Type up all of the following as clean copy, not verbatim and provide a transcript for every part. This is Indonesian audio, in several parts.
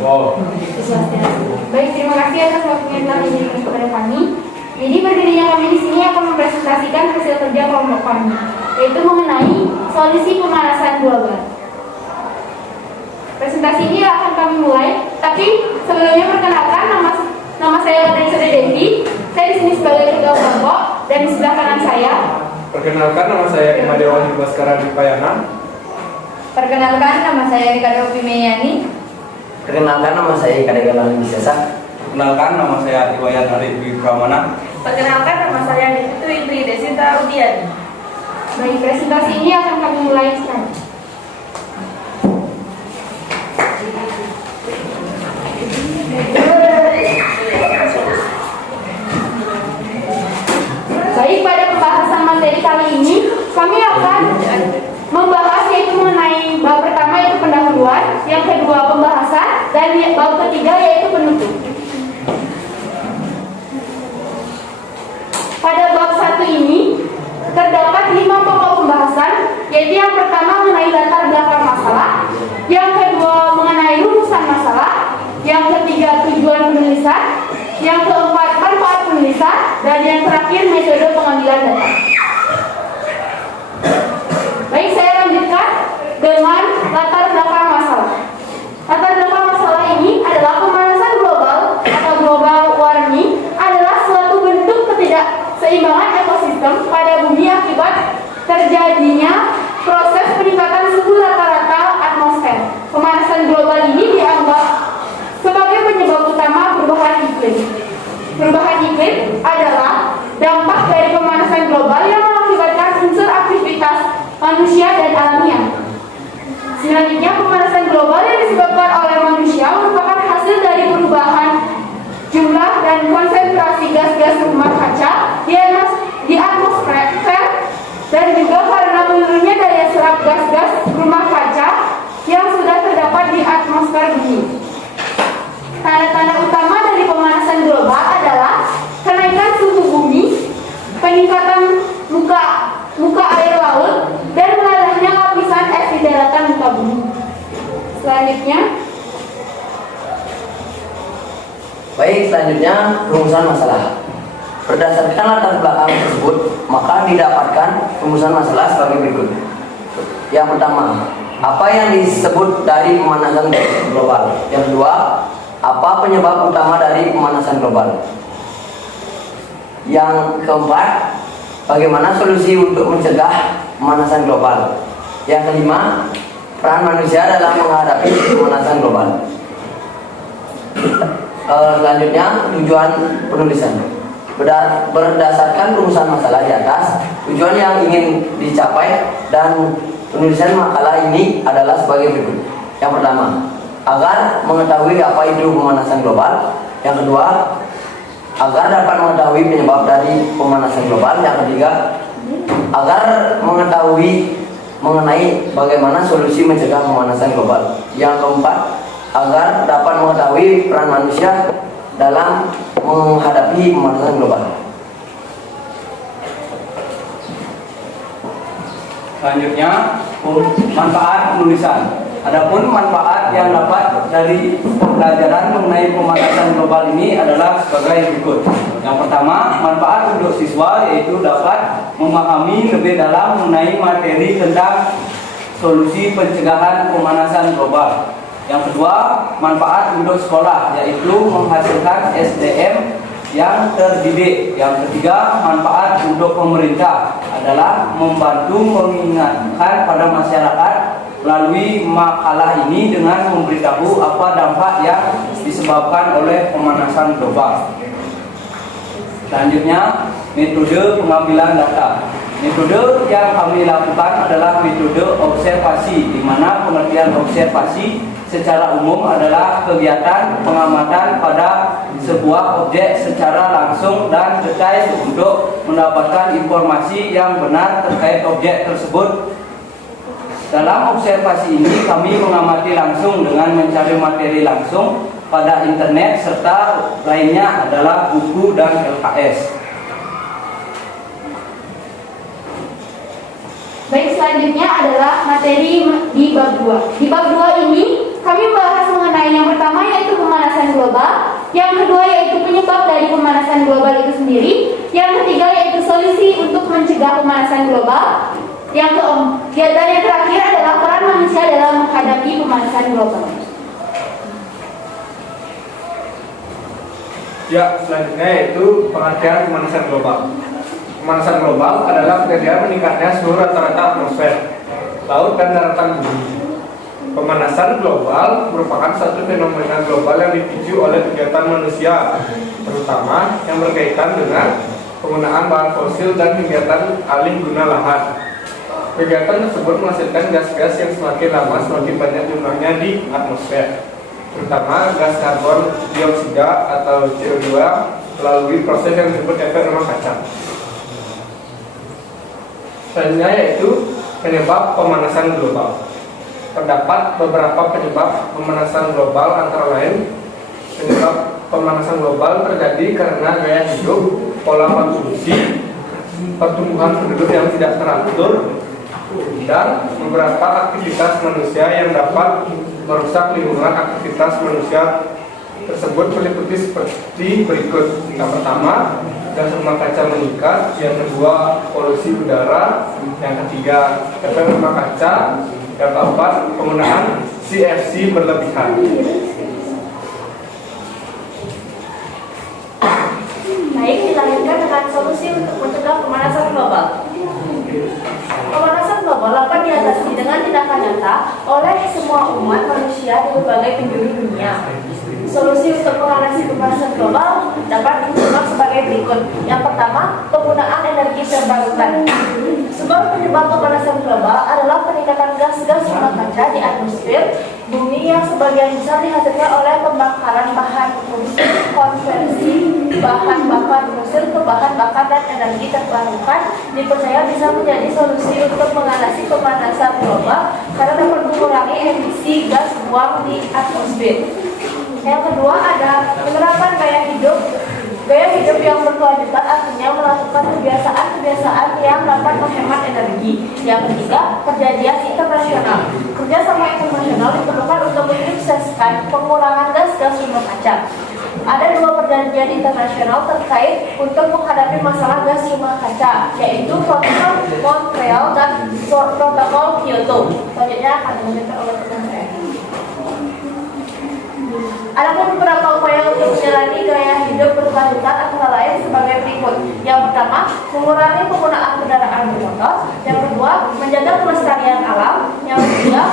Oh. Baik, terima kasih atas waktunya telah diberikan kepada kami. Jadi berdirinya kami di sini akan mempresentasikan hasil kerja kelompok kami, yaitu mengenai solusi pemanasan global. Presentasi ini akan kami mulai, tapi sebelumnya perkenalkan nama saya Lada Devi. Saya di sini sebagai ketua kelompok dan di sebelah kanan saya. Perkenalkan, nama saya Imade Wahyu Baskara Dipayana. Perkenalkan, nama saya Rika Devi Meyani. Perkenalkan, nama saya Ika Degalan Bisesa. Perkenalkan, nama saya Iwayan Arif Wikramana. Perkenalkan, nama saya Niputu Indri Desinta Udian. Baik, presentasi ini akan kami mulai sekarang. Baik, pada pembahasan materi kali ini kami akan membahas yaitu mengenai bab pertama yaitu pendahuluan, yang kedua pembahasan, dan bab ketiga yaitu penutup. Pada bab 1 ini terdapat 5 pokok pembahasan, yaitu yang pertama mengenai latar belakang masalah, yang kedua mengenai rumusan masalah, yang ketiga tujuan penulisan, yang keempat manfaat penulisan, dan yang terakhir metode pengambilan data. Baik, saya lanjutkan dengan latar belakang masalah. Latar belakang masalah ini adalah pemanasan global atau global warming adalah suatu bentuk ketidakseimbangan ekosistem pada bumi akibat terjadinya proses peningkatan suhu rata-rata atmosfer. Pemanasan global ini dianggap sebagai penyebab utama perubahan iklim. Perubahan iklim adalah dampak dari pemanasan global yang mengakibatkan unsur aktivitas manusia dan alamiah. Selanjutnya, pemanasan global yang disebabkan oleh manusia merupakan hasil dari perubahan jumlah dan konsentrasi gas-gas rumah kaca di atmosfer dan juga karena menurunnya daya serap gas-gas rumah kaca yang sudah terdapat di atmosfer bumi. Tanda-tanda utama dari pemanasan global adalah kenaikan suhu bumi, peningkatan muka air laut, dan meledaknya lapisan es di daratan muka bumi. Selanjutnya, selanjutnya rumusan masalah. Berdasarkan latar belakang tersebut, maka didapatkan rumusan masalah sebagai berikut. Yang pertama, apa yang disebut dari pemanasan global? Yang kedua, apa penyebab utama dari pemanasan global? Yang keempat, bagaimana solusi untuk mencegah pemanasan global? Yang kelima, peran manusia dalam menghadapi pemanasan global. Selanjutnya, tujuan penulisan. Berdasarkan rumusan masalah di atas, tujuan yang ingin dicapai dan penulisan makalah ini adalah sebagai berikut. Yang pertama, agar mengetahui apa itu pemanasan global. Yang kedua, agar dapat mengetahui penyebab dari pemanasan global. Yang ketiga, agar mengetahui mengenai bagaimana solusi mencegah pemanasan global. Yang keempat, agar dapat mengetahui peran manusia dalam menghadapi pemanasan global. Selanjutnya, manfaat penulisan. Adapun manfaat yang dapat dari pembelajaran mengenai pemanasan global ini adalah sebagai berikut. Yang pertama, manfaat untuk siswa yaitu dapat memahami lebih dalam mengenai materi tentang solusi pencegahan pemanasan global. Yang kedua, manfaat untuk sekolah yaitu menghasilkan SDM yang terdidik. Yang ketiga, manfaat untuk pemerintah adalah membantu mengingatkan pada masyarakat melalui makalah ini dengan memberitahu apa dampak yang disebabkan oleh pemanasan global. Selanjutnya, metode pengambilan data. Metode yang kami lakukan adalah metode observasi, di mana pengertian observasi secara umum adalah kegiatan pengamatan pada sebuah objek secara langsung dan detail untuk mendapatkan informasi yang benar terkait objek tersebut. Dalam observasi ini kami mengamati langsung dengan mencari materi langsung pada internet serta lainnya adalah buku dan LKS. baik, selanjutnya adalah materi di bab 2. Di bab 2 ini kami membahas mengenai yang pertama global. Yang kedua yaitu penyebab dari pemanasan global itu sendiri. Yang ketiga yaitu solusi untuk mencegah pemanasan global. Yang keempat dan yang terakhir adalah peran manusia dalam menghadapi pemanasan global. Ya, selanjutnya yaitu pengertian pemanasan global. Pemanasan global adalah kejadian meningkatnya suhu rata-rata atmosfer, laut, dan daratan bumi. Pemanasan global merupakan suatu fenomena global yang dipicu oleh kegiatan manusia, terutama yang berkaitan dengan penggunaan bahan fosil dan kegiatan alih guna lahan. Kegiatan tersebut menghasilkan gas-gas yang semakin lama semakin banyak jumlahnya di atmosfer, terutama gas karbon dioksida atau CO2 melalui proses yang disebut efek rumah kaca. Selanjutnya yaitu penyebab pemanasan global. Terdapat beberapa penyebab pemanasan global, antara lain penyebab pemanasan global terjadi karena gaya hidup, pola konsumsi, pertumbuhan penduduk yang tidak teratur, dan beberapa aktivitas manusia yang dapat merusak lingkungan. Aktivitas manusia tersebut meliputi seperti berikut. Yang pertama, gas rumah kaca meningkat. Yang kedua, polusi udara. Yang ketiga, efek rumah kaca. Yang keempat, penggunaan CFC berlebihan. Baik, dilanjutkan dengan solusi untuk mencegah pemanasan global. Pemanasan global dapat diatasi dengan tindakan nyata oleh semua umat manusia di berbagai penjuru dunia. Solusi untuk mengatasi pemanasan global dapat disimak sebagai berikut. Yang pertama, penggunaan energi terbarukan. Sebab penyebab pemanasan global adalah peningkatan gas-gas rumah kaca di atmosfer bumi yang sebagian besar dihasilkan oleh pembakaran bahan konversi bahan bakar fosil ke bahan bakar dan energi terbarukan dipercaya bisa menjadi solusi untuk mengatasi pemanasan global karena dapat mengurangi emisi gas buang di atmosfer. Yang kedua ada penerapan gaya hidup. Gaya hidup yang berkelanjutan artinya melakukan kebiasaan-kebiasaan yang dapat menghemat energi. Yang ketiga, perjanjian internasional. Kerjasama internasional diperlukan untuk menyukseskan pengurangan gas-gas rumah kaca. Ada dua perjanjian internasional terkait untuk menghadapi masalah gas rumah kaca, yaitu Protokol Montreal dan Protokol Kyoto. Selanjutnya akan dilanjutkan oleh teman saya. Ada beberapa upaya untuk menjalani gaya hidup berkelanjutan antara lain sebagai berikut. Yang pertama, mengurangi penggunaan kendaraan bermotor. Yang kedua, menjaga kelestarian alam. Yang ketiga,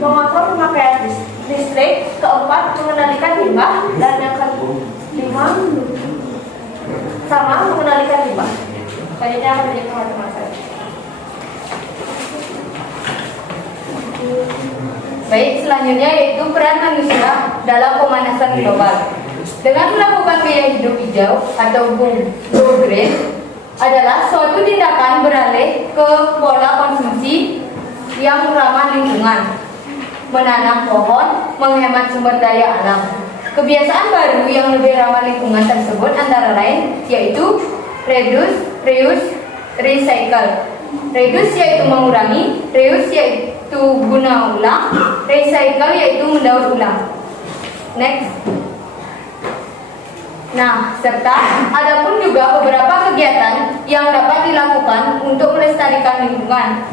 mengontrol pemakaian listrik. Keempat, mengendalikan limbah. Dan yang kelima, sama mengendalikan limbah. Selanjutnya akan menjadi teman-teman saya. Baik, selanjutnya yaitu peran manusia dalam pemanasan global. Dengan melakukan gaya hidup hijau atau go green adalah suatu tindakan beralih ke pola konsumsi yang ramah lingkungan, menanam pohon, menghemat sumber daya alam. Kebiasaan baru yang lebih ramah lingkungan tersebut antara lain yaitu reduce, reuse, recycle. Reduce yaitu mengurangi, reuse yaitu guna ulang, recycle yaitu mendaur ulang. Next. Nah, serta ada pun juga beberapa kegiatan yang dapat dilakukan untuk melestarikan lingkungan.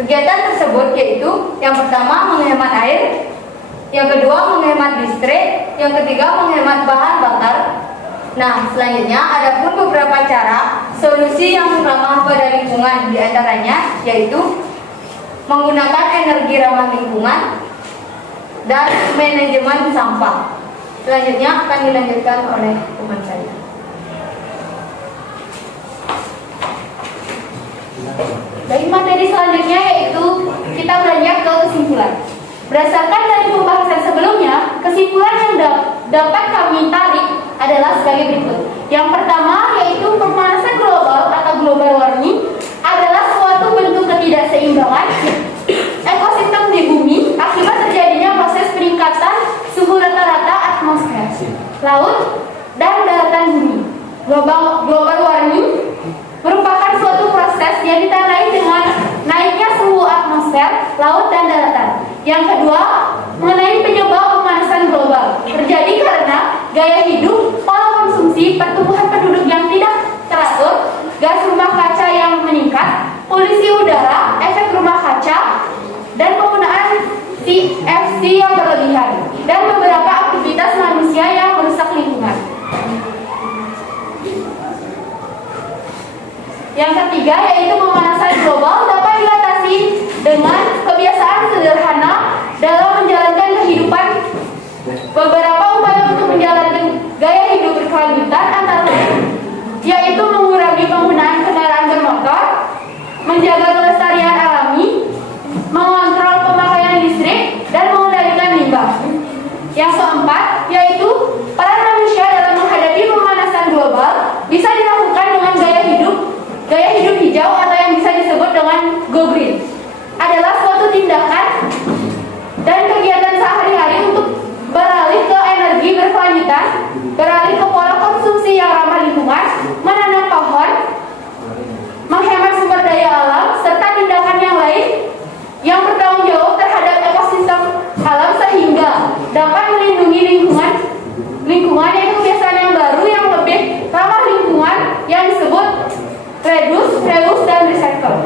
Kegiatan tersebut yaitu yang pertama menghemat air, yang kedua menghemat listrik, yang ketiga menghemat bahan bakar. Nah, selanjutnya ada pun beberapa cara solusi yang ramah pada lingkungan, diantaranya yaitu menggunakan energi ramah lingkungan dan manajemen sampah. Selanjutnya akan dilanjutkan oleh teman saya. Baik, materi selanjutnya yaitu kita beranjak ke kesimpulan. Berdasarkan dari pembahasan sebelumnya, kesimpulan yang dapat kami tarik adalah sebagai berikut. Yang pertama yaitu pemanasan global atau global warming adalah suatu bentuk ketidakseimbangan ekosistem di bumi akibat terjadinya proses peningkatan suhu rata-rata atmosfer, laut, dan daratan bumi. Global warming merupakan suatu proses yang ditandai dengan naiknya suhu atmosfer, laut, dan daratan. Yang kedua, mengenai penyebab pemanasan global terjadi karena gaya hidup, pola konsumsi, pertumbuhan penduduk yang tidak teratur, gas rumah kaca yang meningkat, polusi udara, efek rumah kaca, dan penggunaan CFC yang berlebihan, dan beberapa aktivitas manusia yang merusak lingkungan. Yang ketiga yaitu pemanasan global dapat diatasi dengan kebiasaan sederhana dalam menjalankan kehidupan. Beberapa upaya untuk menjalankan gaya hidup berkelanjutan antara lain yaitu mengurangi penggunaan kendaraan bermotor, menjaga kelestarian alami, mengontrol pemakaian listrik, dan mengendalikan limbah. Yang keempat yaitu peran manusia dalam menghadapi pemanasan global bisa dilakukan dengan gaya hidup hijau atau yang bisa disebut dengan go green. Adalah suatu tindakan dan kegiatan sehari-hari untuk beralih ke energi berkelanjutan, beralih ke pola konsumsi yang ramah lingkungan, menanam pohon, menghemat sumber daya alam, serta tindakan yang lain yang bertanggung jawab terhadap ekosistem alam sehingga dapat melindungi lingkungan yaitu kebiasaan yang baru yang lebih ramah lingkungan yang disebut reduce, reuse, dan recycle.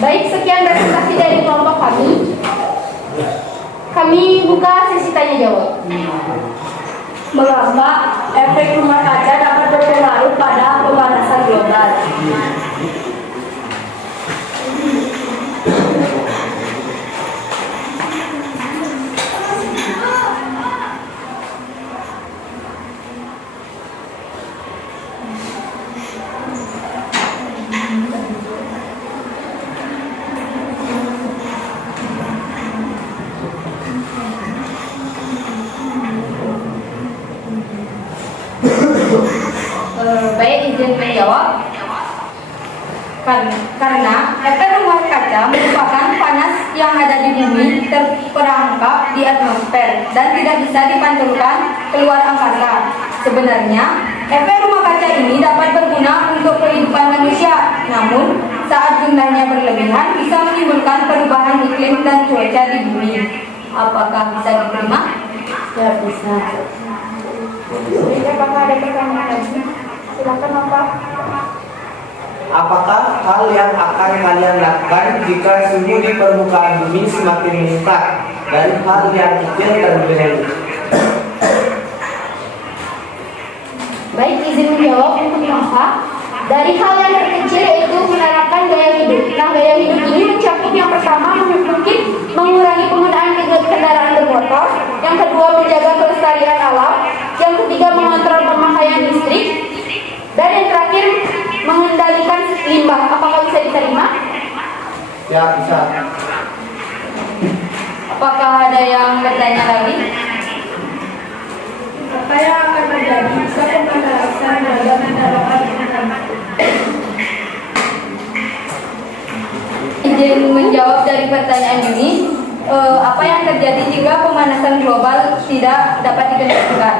Baik, sekian presentasi dari kelompok kami. Kami buka sesi tanya jawab. Mengapa efek rumah kaca dapat berpengaruh pada pemanasan global? Baik, izin menjawab. Karena efek rumah kaca merupakan panas yang ada di bumi terperangkap di atmosfer dan tidak bisa dipantulkan keluar angkasa. Sebenarnya, efek rumah kaca ini dapat berguna untuk kehidupan manusia, namun saat jumlahnya berlebihan bisa menimbulkan perubahan iklim dan cuaca di bumi. Apakah bisa diterima? Ya, bisa. Jadi, apakah ada pertanyaan lagi? Silakan, Bapak. Apakah hal yang akan kalian lakukan jika suhu di permukaan bumi semakin meningkat dari hal yang kecil terlebih dahulu? Baik, izin menjawab untuk Bapak. Dari hal yang terkecil yaitu menerapkan gaya hidup. Nah, gaya hidup ini mencakup yang pertama mungkin mengurangi penggunaan kendaraan bermotor, yang kedua menjaga kelestarian alam, yang ketiga mengontrol pemakaian listrik, dan yang terakhir mengendalikan limbah. Apakah bisa diterima? Ya, bisa. Apakah ada yang bertanya lagi? Apa yang akan terjadi jika pemanasan global menerapkan Izin menjawab dari pertanyaan ini. Apa yang terjadi jika pemanasan global tidak dapat dikendalikan?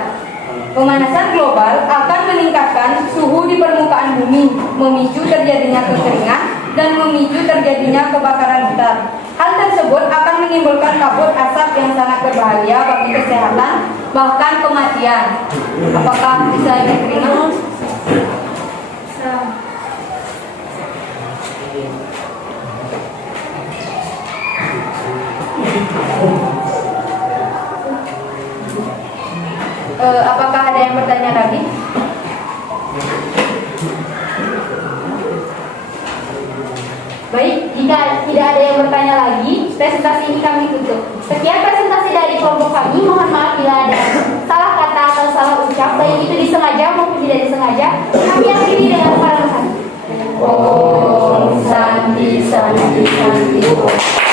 Pemanasan global akan meningkatkan suhu di permukaan bumi, memicu terjadinya kekeringan, dan memicu terjadinya kebakaran hutan. Hal tersebut akan menimbulkan kabut asap yang sangat berbahaya bagi kesehatan, bahkan kematian. Apakah bisa diterima? bisa? Apakah ada yang bertanya lagi? Baik, jika tidak ada yang bertanya lagi, presentasi ini kami tutup. Sekian presentasi dari kelompok kami. Mohon maaf bila ada salah kata atau salah ucap, baik itu disengaja maupun tidak disengaja. Kami akhiri dengan para pesan. Om Santi Santi Santi.